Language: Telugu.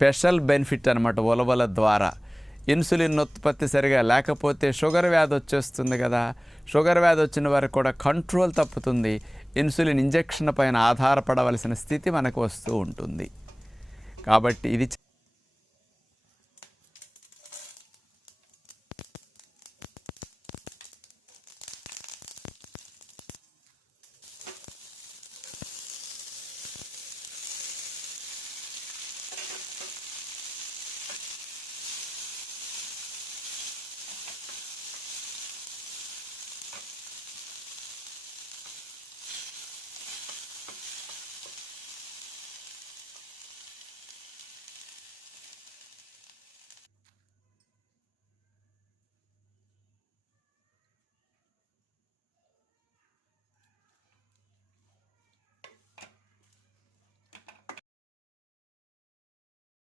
స్పెషల్ బెనిఫిట్ అనమాట ఉలవల ద్వారా. ఇన్సులిన్ ఉత్పత్తి సరిగా లేకపోతే షుగర్ వ్యాధి వచ్చేస్తుంది కదా. షుగర్ వ్యాధి వచ్చిన వారికి కూడా కంట్రోల్ తప్పుతుంది. ఇన్సులిన్ ఇంజెక్షన్ పైన ఆధారపడవలసిన స్థితి మనకు వస్తూ ఉంటుంది. కాబట్టి ఇది